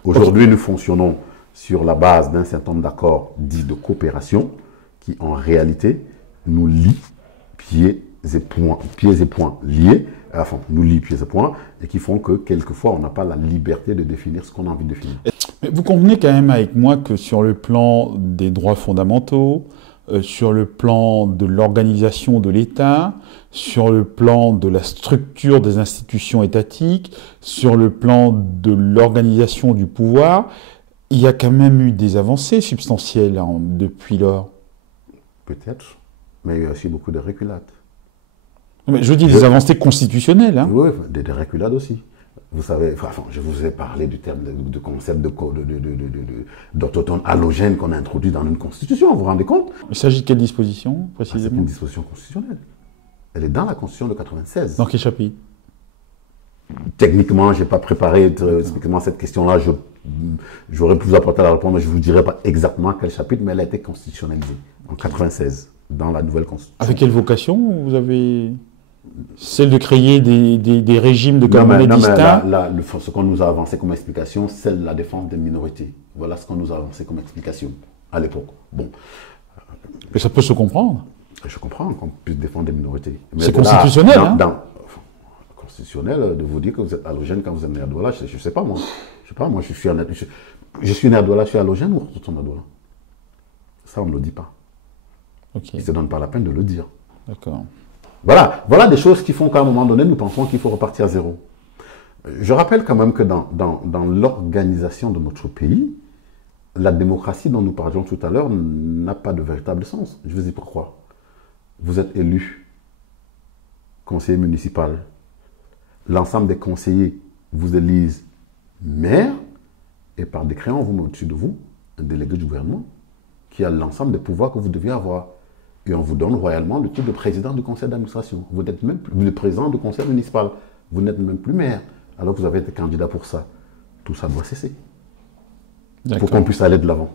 Aujourd'hui, nous fonctionnons sur la base d'un certain nombre d'accords dits de coopération qui, en réalité, nous lient pieds et poings liés, nous lient pieds et poings, et qui font que, quelquefois, on n'a pas la liberté de définir ce qu'on a envie de définir. Mais vous convenez quand même avec moi que sur le plan des droits fondamentaux, sur le plan de l'organisation de l'État, sur le plan de la structure des institutions étatiques, sur le plan de l'organisation du pouvoir, il y a quand même eu des avancées substantielles depuis lors. Peut-être, mais il y a aussi beaucoup de reculades. Mais je dis des avancées constitutionnelles. Hein. Oui, des reculades aussi. Vous savez, je vous ai parlé du terme de concept d'autochtone allogène qu'on a introduit dans une constitution, vous vous rendez compte? Il s'agit de quelle disposition, C'est précisément? une disposition constitutionnelle. Elle est dans la constitution de 96. Dans quel chapitre? Techniquement, je n'ai pas préparé spécifiquement cette question-là. J'aurais pu vous apporter la réponse, mais je ne vous dirai pas exactement quel chapitre, mais elle a été constitutionnalisée en 96, dans la nouvelle constitution. Avec quelle vocation vous avez... Celle de créer des régimes de Camerounais distincts? Ce qu'on nous a avancé comme explication, c'est la défense des minorités. Voilà ce qu'on nous a avancé comme explication à l'époque. Bon. Mais ça peut se comprendre. Je comprends qu'on puisse défendre des minorités. C'est constitutionnel, hein? Constitutionnel de vous dire que vous êtes allogène quand vous êtes né à Douala, je ne sais pas moi. Je suis né à Douala, je suis allogène ou autochtone à Douala? Ça, on ne le dit pas. Ok. Il ne se donne pas la peine de le dire. D'accord. Voilà des choses qui font qu'à un moment donné, nous pensons qu'il faut repartir à zéro. Je rappelle quand même que dans l'organisation de notre pays, la démocratie dont nous parlions tout à l'heure n'a pas de véritable sens. Je vous dis pourquoi. Vous êtes élu conseiller municipal. L'ensemble des conseillers vous élisent maire et par décret, on vous met au-dessus de vous un délégué du gouvernement qui a l'ensemble des pouvoirs que vous deviez avoir. Et on vous donne royalement le titre de président du conseil d'administration. Vous n'êtes même plus le président du conseil municipal. Vous n'êtes même plus maire, alors que vous avez été candidat pour ça. Tout ça doit cesser. Pour qu'on puisse aller de l'avant.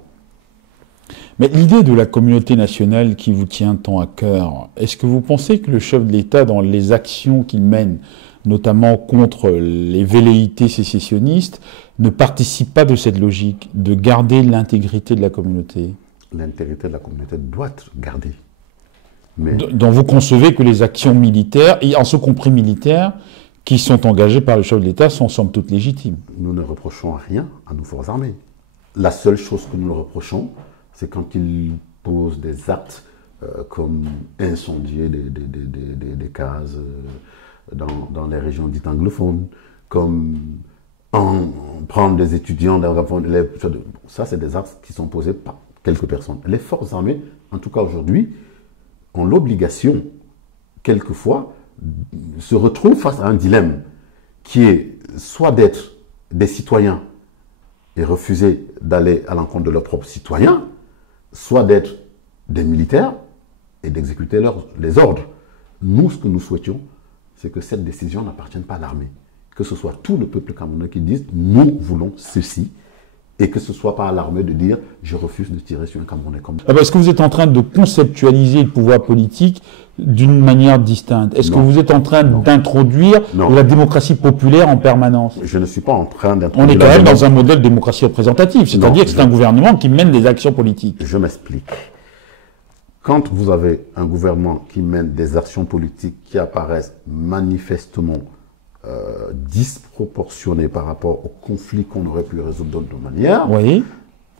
Mais l'idée de la communauté nationale qui vous tient tant à cœur, est-ce que vous pensez que le chef de l'État, dans les actions qu'il mène, notamment contre les velléités sécessionnistes, ne participe pas de cette logique de garder l'intégrité de la communauté? L'intégrité de la communauté doit être gardée. Mais dont vous concevez que les actions militaires, et en ce compris militaires, qui sont engagées par le chef de l'État sont somme toute légitimes. Nous ne reprochons rien à nos forces armées. La seule chose que nous leur reprochons, c'est quand ils posent des actes comme incendier des cases dans les régions dites anglophones, comme prendre des étudiants, ça c'est des actes qui sont posés par quelques personnes. Les forces armées, en tout cas aujourd'hui, ont l'obligation, quelquefois, se retrouvent face à un dilemme qui est soit d'être des citoyens et refuser d'aller à l'encontre de leurs propres citoyens, soit d'être des militaires et d'exécuter les ordres. Nous, ce que nous souhaitions, c'est que cette décision n'appartienne pas à l'armée. Que ce soit tout le peuple camerounais qui dise « nous voulons ceci » et que ce ne soit pas à l'armée de dire « je refuse de tirer sur un Camerounais comme ça ». Est-ce que vous êtes en train de conceptualiser le pouvoir politique d'une manière distincte? Est-ce que vous êtes en train d'introduire la démocratie populaire en permanence? Je ne suis pas en train d'introduire... On est quand même dans un modèle de démocratie représentative, c'est-à-dire que c'est un gouvernement qui mène des actions politiques. Je m'explique. Quand vous avez un gouvernement qui mène des actions politiques qui apparaissent manifestement disproportionnées par rapport aux conflits qu'on aurait pu résoudre d'autre manière, oui.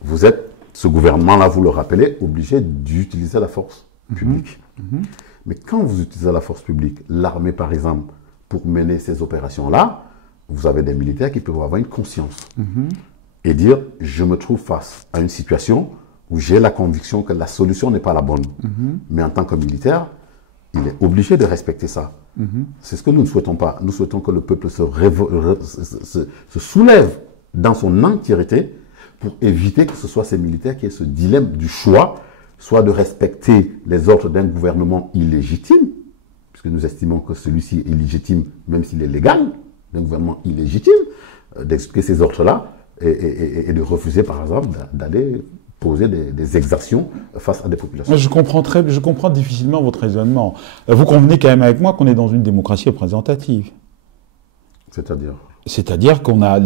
Vous êtes, ce gouvernement-là, vous le rappelez, obligé d'utiliser la force publique. Mais quand vous utilisez la force publique, l'armée par exemple, pour mener ces opérations-là, vous avez des militaires qui peuvent avoir une conscience et dire « je me trouve face à une situation où j'ai la conviction que la solution n'est pas la bonne. Mais en tant que militaire, il est obligé de respecter ça. C'est ce que nous ne souhaitons pas. Nous souhaitons que le peuple se soulève dans son entièreté pour éviter que ce soit ces militaires qui aient ce dilemme du choix, soit de respecter les ordres d'un gouvernement illégitime, puisque nous estimons que celui-ci est légitime, même s'il est légal, d'un gouvernement illégitime, d'expliquer ces ordres-là et de refuser, par exemple, d'aller poser des exactions face à des populations. Je comprends difficilement votre raisonnement. Vous convenez quand même avec moi qu'on est dans une démocratie représentative. C'est-à-dire qu'on a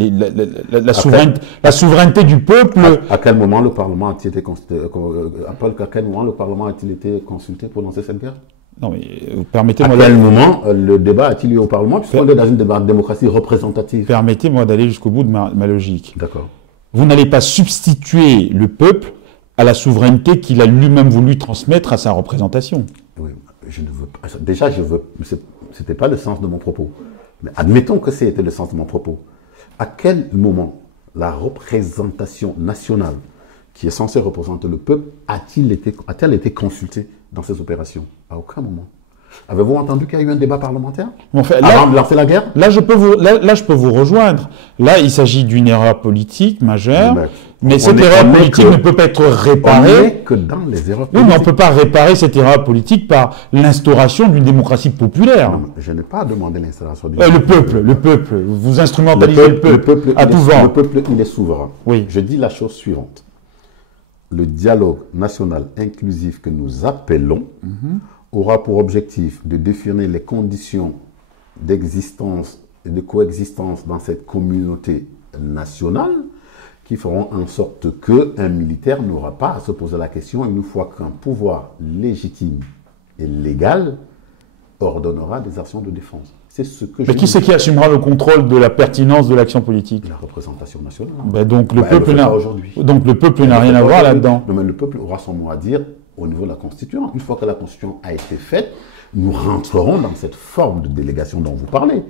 la souveraineté du peuple. À quel moment le Parlement a-t-il été consulté, à quel moment le Parlement a-t-il été consulté pour lancer cette guerre? Non, mais permettez-moi. À quel moment le débat a-t-il eu au Parlement, puisqu'on est dans une démocratie représentative? Permettez-moi d'aller jusqu'au bout de ma logique. D'accord. vous n'allez pas substituer le peuple à la souveraineté qu'il a lui-même voulu transmettre à sa représentation. Oui, je ne veux pas. Déjà, c'était pas le sens de mon propos. Mais admettons que c'était le sens de mon propos. À quel moment la représentation nationale, qui est censée représenter le peuple, a-t-elle été consultée dans ces opérations? À aucun moment. Avez-vous entendu qu'il y a eu un débat parlementaire Enfin, avant de lancer la guerre? Là, je peux vous rejoindre. Là, il s'agit d'une erreur politique majeure, mais cette erreur politique ne peut pas être réparée. On n'est que dans les erreurs politiques. Oui, mais on ne peut pas réparer cette erreur politique par l'instauration d'une démocratie populaire. Non, je n'ai pas demandé l'instauration d'une le peuple, vous instrumentalisez le peuple à tout vent. Le peuple, il est souverain. Oui. Je dis la chose suivante. Le dialogue national inclusif que nous appelons aura pour objectif de définir les conditions d'existence et de coexistence dans cette communauté nationale qui feront en sorte qu'un militaire n'aura pas à se poser la question une fois qu'un pouvoir légitime et légal ordonnera des actions de défense. C'est ce que Mais qui c'est qui assumera le contrôle de la pertinence de l'action politique? La représentation nationale. Donc le peuple n'a rien à voir là-dedans. Non, mais le peuple aura son mot à dire au niveau de la Constitution. Une fois que la Constitution a été faite, nous rentrerons dans cette forme de délégation dont vous parlez.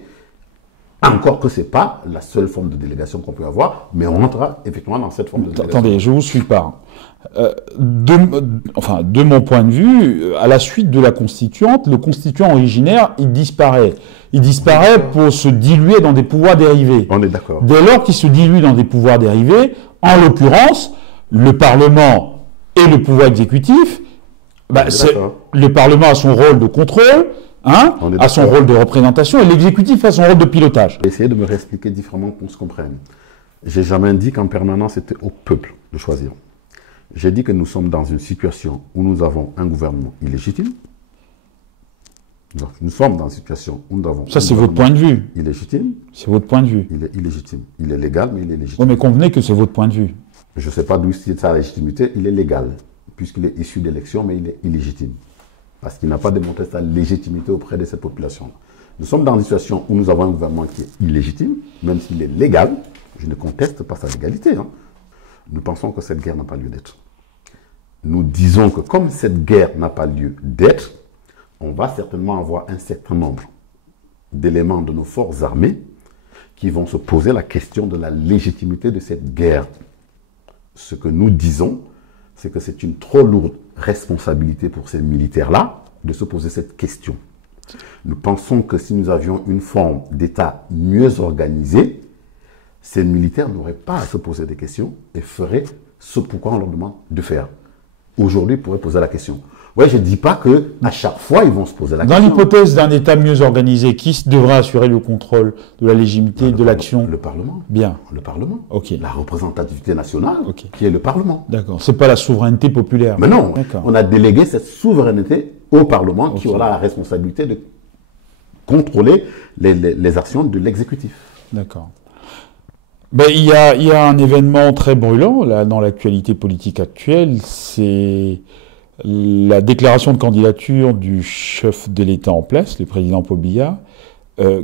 Encore que ce n'est pas la seule forme de délégation qu'on peut avoir, mais on rentrera effectivement dans cette forme de délégation. Attendez, je ne vous suis pas. De mon point de vue, à la suite de la Constituante, le constituant originaire, il disparaît. Il disparaît pour se diluer dans des pouvoirs dérivés. On est d'accord. Dès lors qu'il se dilue dans des pouvoirs dérivés, en l'occurrence, le Parlement et le pouvoir exécutif, le Parlement a son rôle de contrôle, a son rôle de représentation, et l'exécutif a son rôle de pilotage. Essayez de me réexpliquer différemment pour qu'on se comprenne. J'ai jamais dit qu'en permanence c'était au peuple de choisir. J'ai dit que nous sommes dans une situation où nous avons un gouvernement illégitime. Donc, nous sommes dans une situation où nous avons... Ça, c'est votre point de vue. Illégitime. C'est votre point de vue. Il est illégitime. Il est légal, mais il est légitime. Oui, mais convenez que c'est votre point de vue. Je ne sais pas d'où c'est sa légitimité. Il est légal, puisqu'il est issu d'élections, mais il est illégitime. Parce qu'il n'a pas démontré sa légitimité auprès de cette population. Nous sommes dans une situation où nous avons un gouvernement qui est illégitime, même s'il est légal. Je ne conteste pas sa légalité. Nous pensons que cette guerre n'a pas lieu d'être. Nous disons que comme cette guerre n'a pas lieu d'être, on va certainement avoir un certain nombre d'éléments de nos forces armées qui vont se poser la question de la légitimité de cette guerre. Ce que nous disons, c'est que c'est une trop lourde responsabilité pour ces militaires-là de se poser cette question. Nous pensons que si nous avions une forme d'État mieux organisée, ces militaires n'auraient pas à se poser des questions et feraient ce pourquoi on leur demande de faire. Aujourd'hui, ils pourraient poser la question. Oui, je ne dis pas qu'à chaque fois, ils vont se poser la question. Dans l'hypothèse d'un État mieux organisé, qui devra assurer le contrôle de la légitimité de l'action? Le Parlement. Bien. Le Parlement. Ok. La représentativité nationale, qui est le Parlement. D'accord. Ce n'est pas la souveraineté populaire. Mais non, on a délégué cette souveraineté au Parlement qui aura la responsabilité de contrôler les actions de l'exécutif. D'accord. Ben, il y a un événement très brûlant là, dans l'actualité politique actuelle, c'est la déclaration de candidature du chef de l'État en place, le président Paul Biya,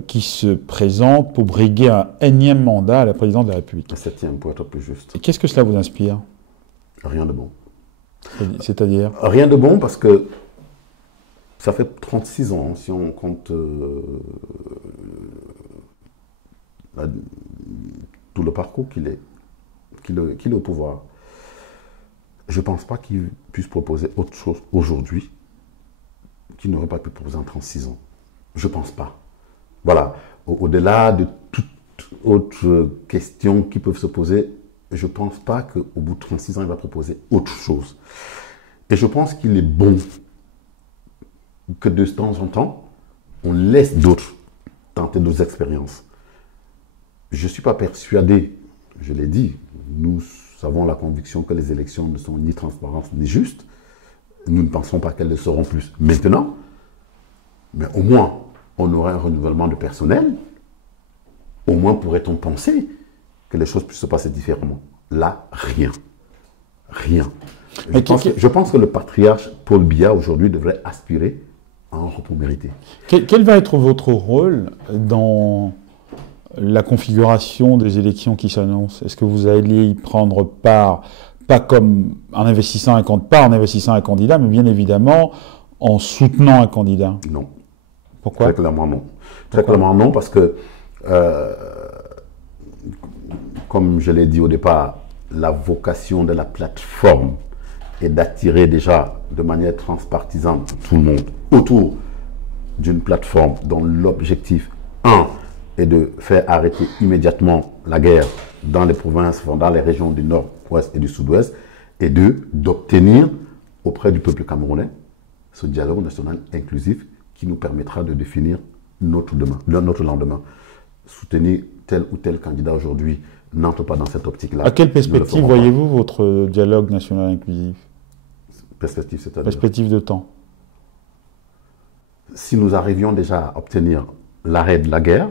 qui se présente pour briguer un énième mandat à la présidence de la République. Un septième, pour être plus juste. Qu'est-ce que cela vous inspire? Rien de bon. C'est-à-dire? Rien de bon parce que ça fait 36 ans, si on compte tout le parcours qu'il est au pouvoir. Je ne pense pas qu'il puisse proposer autre chose aujourd'hui qu'il n'aurait pas pu proposer en 36 ans. Je ne pense pas. Voilà. Au-delà de toute autre question qui peuvent se poser, je ne pense pas qu'au bout de 36 ans, il va proposer autre chose. Et je pense qu'il est bon que de temps en temps, on laisse d'autres tenter d'autres expériences. Je ne suis pas persuadé, je l'ai dit, nous avons la conviction que les élections ne sont ni transparentes ni justes. Nous ne pensons pas qu'elles le seront plus maintenant. Mais au moins, on aurait un renouvellement de personnel. Au moins pourrait-on penser que les choses puissent se passer différemment. Là, rien. Rien. Je pense que le patriarche Paul Biya aujourd'hui devrait aspirer à un repos mérité. Quel va être votre rôle dans la configuration des élections qui s'annoncent? Est-ce que vous allez y prendre part, pas comme en investissant un candidat, mais bien évidemment en soutenant un candidat? Non. Pourquoi? Très clairement non. Très clairement non, parce que, comme je l'ai dit au départ, la vocation de la plateforme est d'attirer déjà de manière transpartisane tout le monde autour d'une plateforme dont l'objectif, un, est de faire arrêter immédiatement la guerre dans les provinces, dans les régions du nord-ouest et du sud-ouest, et deux, d'obtenir auprès du peuple camerounais ce dialogue national inclusif qui nous permettra de définir notre lendemain. Soutenir tel ou tel candidat aujourd'hui n'entre pas dans cette optique-là. À quelle perspective voyez-vous votre dialogue national inclusif? Perspective, c'est-à-dire? Perspective de temps. Si nous arrivions déjà à obtenir l'arrêt de la guerre,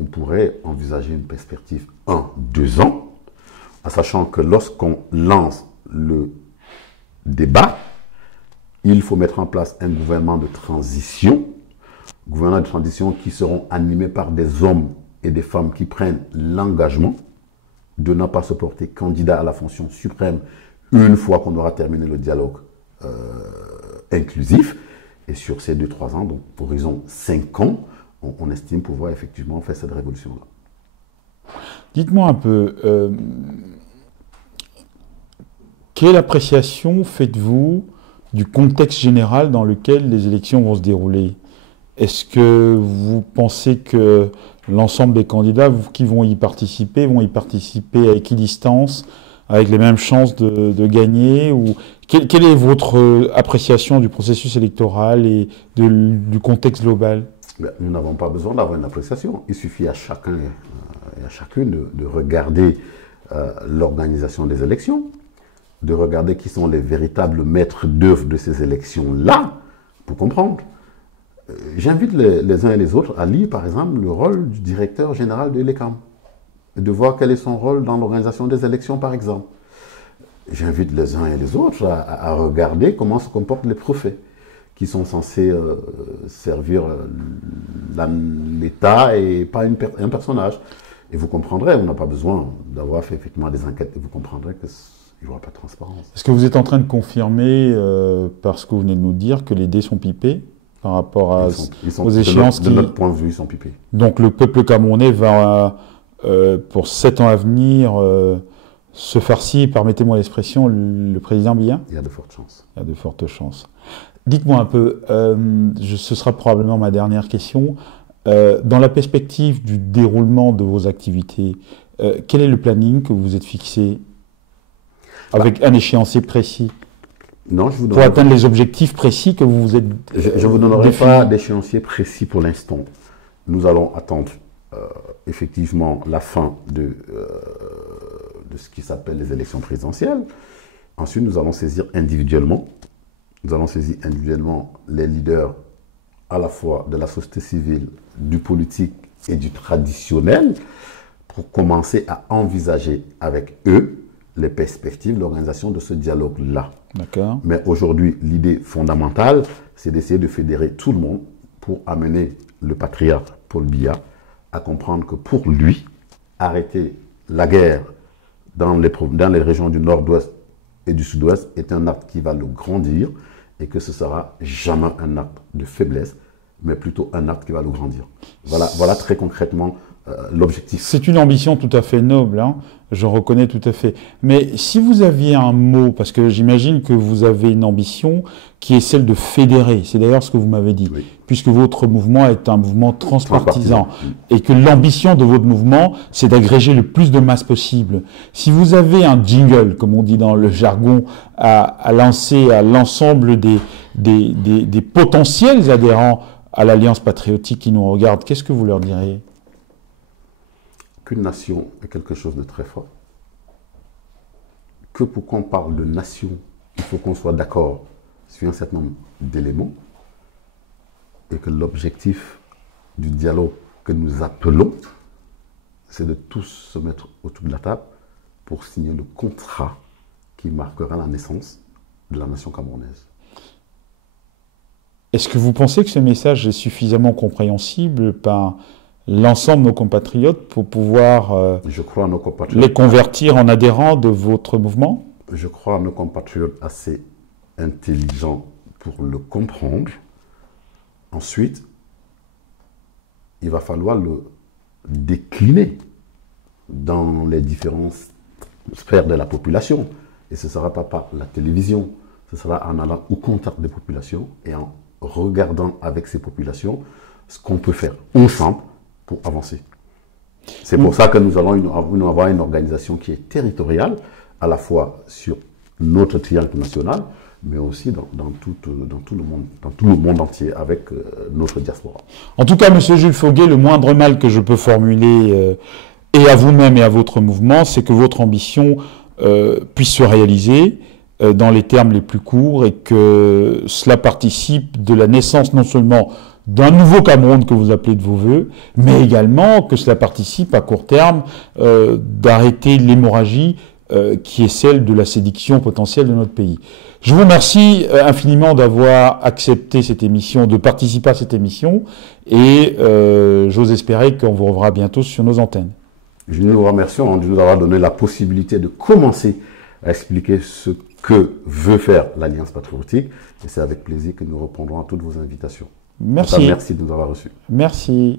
on pourrait envisager une perspective 1-2 ans, en sachant que lorsqu'on lance le débat, il faut mettre en place un gouvernement de transition qui seront animés par des hommes et des femmes qui prennent l'engagement de ne pas se porter candidat à la fonction suprême une fois qu'on aura terminé le dialogue inclusif. Et sur ces 2-3 ans, donc horizon 5 ans, on estime pouvoir effectivement faire cette révolution-là. Dites-moi un peu, quelle appréciation faites-vous du contexte général dans lequel les élections vont se dérouler? Est-ce que vous pensez que l'ensemble des candidats qui vont y participer à équidistance, avec les mêmes chances de gagner, ou quelle est votre appréciation du processus électoral et du contexte global? Nous n'avons pas besoin d'avoir une appréciation. Il suffit à chacun et à chacune de regarder l'organisation des élections, de regarder qui sont les véritables maîtres d'œuvre de ces élections-là, pour comprendre. J'invite les uns et les autres à lire, par exemple, le rôle du directeur général de l'ECAM, et de voir quel est son rôle dans l'organisation des élections, par exemple. J'invite les uns et les autres à regarder comment se comportent les préfets, qui sont censés servir l'État et pas un personnage. Et vous comprendrez, on n'a pas besoin d'avoir fait effectivement des enquêtes, et vous comprendrez qu'il n'y aura pas de transparence. Est-ce que vous êtes en train de confirmer, par ce que vous venez de nous dire, que les dés sont pipés par rapport aux échéances de notre point de vue, ils sont pipés. Donc le peuple camerounais va, pour 7 ans à venir, se farcir, permettez-moi l'expression, le président Biya? Il y a de fortes chances. Il y a de fortes chances. Dites-moi un peu, ce sera probablement ma dernière question. Dans la perspective du déroulement de vos activités, quel est le planning que vous vous êtes fixé avec un échéancier précis? Non, je vous pour atteindre les objectifs précis que vous vous êtes je ne vous donnerai pas d'échéancier précis pour l'instant. Nous allons attendre effectivement la fin de ce qui s'appelle les élections présidentielles. Ensuite, nous allons saisir individuellement. Nous allons saisir individuellement les leaders à la fois de la société civile, du politique et du traditionnel pour commencer à envisager avec eux les perspectives, l'organisation de ce dialogue-là. D'accord. Mais aujourd'hui, l'idée fondamentale, c'est d'essayer de fédérer tout le monde pour amener le patriarche Paul Biya à comprendre que pour lui, arrêter la guerre dans les régions du nord-ouest et du sud-ouest est un acte qui va le grandir et que ce sera jamais un acte de faiblesse, mais plutôt un acte qui va le grandir. Voilà très concrètement l'objectif. C'est une ambition tout à fait noble, hein, je reconnais tout à fait. Mais si vous aviez un mot, parce que j'imagine que vous avez une ambition qui est celle de fédérer, c'est d'ailleurs ce que vous m'avez dit, oui, puisque votre mouvement est un mouvement transpartisan, et que l'ambition de votre mouvement, c'est d'agréger le plus de masse possible. Si vous avez un jingle, comme on dit dans le jargon, à lancer à l'ensemble des potentiels adhérents à l'Alliance patriotique qui nous regarde, qu'est-ce que vous leur diriez? Qu'une nation est quelque chose de très fort, que pour qu'on parle de nation, il faut qu'on soit d'accord sur un certain nombre d'éléments, et que l'objectif du dialogue que nous appelons, c'est de tous se mettre autour de la table pour signer le contrat qui marquera la naissance de la nation camerounaise. Est-ce que vous pensez que ce message est suffisamment compréhensible par l'ensemble de nos compatriotes pour pouvoir Je crois à nos compatriotes. les convertir en adhérents de votre mouvement? Je crois à nos compatriotes assez intelligents pour le comprendre. Ensuite, il va falloir le décliner dans les différentes sphères de la population. Et ce ne sera pas par la télévision, ce sera en allant au contact des populations et en regardant avec ces populations ce qu'on peut faire ensemble pour avancer. C'est pour ça que nous allons avoir une organisation qui est territoriale, à la fois sur notre triangle national, mais aussi dans tout le monde entier, avec notre diaspora. En tout cas, M. Jules Foguet, le moindre mal que je peux formuler, et à vous-même et à votre mouvement, c'est que votre ambition puisse se réaliser dans les termes les plus courts et que cela participe de la naissance non seulement d'un nouveau Cameroun que vous appelez de vos voeux, mais également que cela participe à court terme d'arrêter l'hémorragie qui est celle de la sédition potentielle de notre pays. Je vous remercie infiniment d'avoir accepté cette émission, de participer à cette émission, et j'ose espérer qu'on vous reverra bientôt sur nos antennes. Je nous remercions de nous avoir donné la possibilité de commencer à expliquer ce que veut faire l'Alliance patriotique, et c'est avec plaisir que nous répondrons à toutes vos invitations. Merci. Enfin, merci de nous avoir reçus. Merci.